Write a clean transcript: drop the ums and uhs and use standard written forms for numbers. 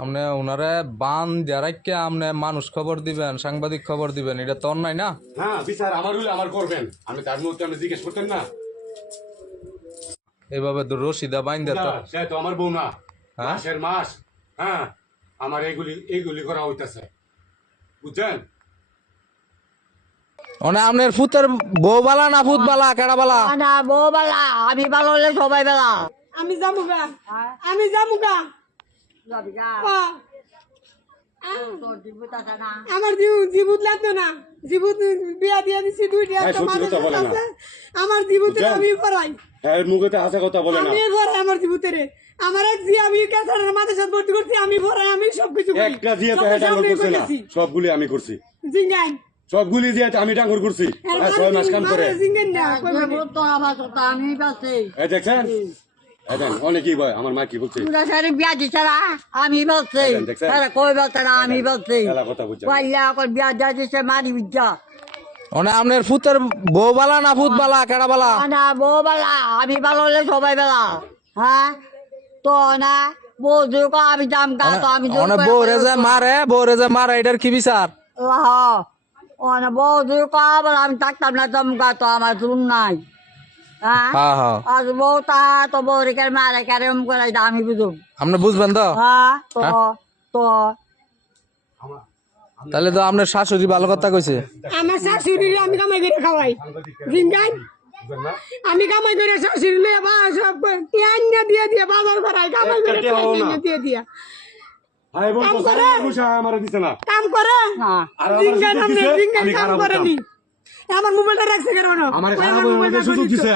আপনি ওনারে বান দেয়ারাইকে আপনি মানুষ খবর দিবেন, সাংবাদিক খবর দিবেন, এটা তো অন্যায় না? হ্যাঁ বিচার আমার হলে আমার করবেন, আমি তার মধ্যে আপনি জিজ্ঞেস করতেন না? এইভাবে রশিদা বাইন দেয় তো সে তো আমার বউ না, হ্যাঁ মাসের মাস। হ্যাঁ আমার এইগুলি করা হইতেছে, বুঝছেন? মানে আপনার ফুতের বউ বালা না ফুত বালা কেডা বালা? না বউ বেলা, আমি ভালো হলে সবাই বেলা। আমি যামুগা, আমি যামুগা। আমার জীবুত লাগতো না, জীবুত বিয়া দিয়া দিছি দুইটা। আমার জীবুতে আমি পড়াই, মুখেতে হাসা কথা বলে না। আমি পড়াই আমার জীবুতেরে। আমার এক জি আমি ক্যান্সারের মাথায় সাথে ভর্তি করছি, আমি পড়াই, আমি সবকিছু করি। একটা দিয়ে তো এটা করছে না, সবগুলি আমি করছি। জিঙ্গান সবগুলি দিয়ে আমি ডাঙ্গর করছি। 6 মাস কাম করে জিঙ্গান না আমি বাঁচি। এই দেখছেন, এখন অনেকেই ভয়। আমার মা কি বলছে? বিয়া দিছে না, আমি বলছি। কই বলছে না, আমি বলছি। কথা বুঝছে বিয়া দিয়া দিছে মারি বিদ্যা। মানে আপনার ফুতের বউ বালা না ফুত বালা কেডা বালা? না বউ বেলা, আমি ভালো হলে সবাই বেলা। হ্যাঁ তো না বউ জোর করে আমি দাম গা, তো আমি মানে বউরে যে মারে এটার কি বিচার? বউ জোর করে আমি থাকতাম না দাম গা, তো আমার জুন নাই। হ্যাঁ হ্যাঁ হ্যাঁ আর বউ তা তো বউ রেখে মারে কেরম করে আমি বুঝুম। আপনি বুঝবেন তো? হ্যাঁ তো তো তাহলে তো আপনার শাশুড়ি ভালো কথা কইছে। আমার শাশুড়ি আমি কামাই করে খাওয়াই। জিঙ্গান আমি কামাই করে শাশুড়ি লয়ে বা সব টিয়ান না দিয়ে দিয়ে বাজার করাই, কামাই করে টিয়ান দিয়ে দিয়া ভাই বল তো সারা মুশা আমারে দিছে না, কাম করে আর জিঙ্গান কাম করে নি। আমার মোবাইলটা রাখছে কেন? আমার খারাপ মোবাইলটা সুযোগ দিছে।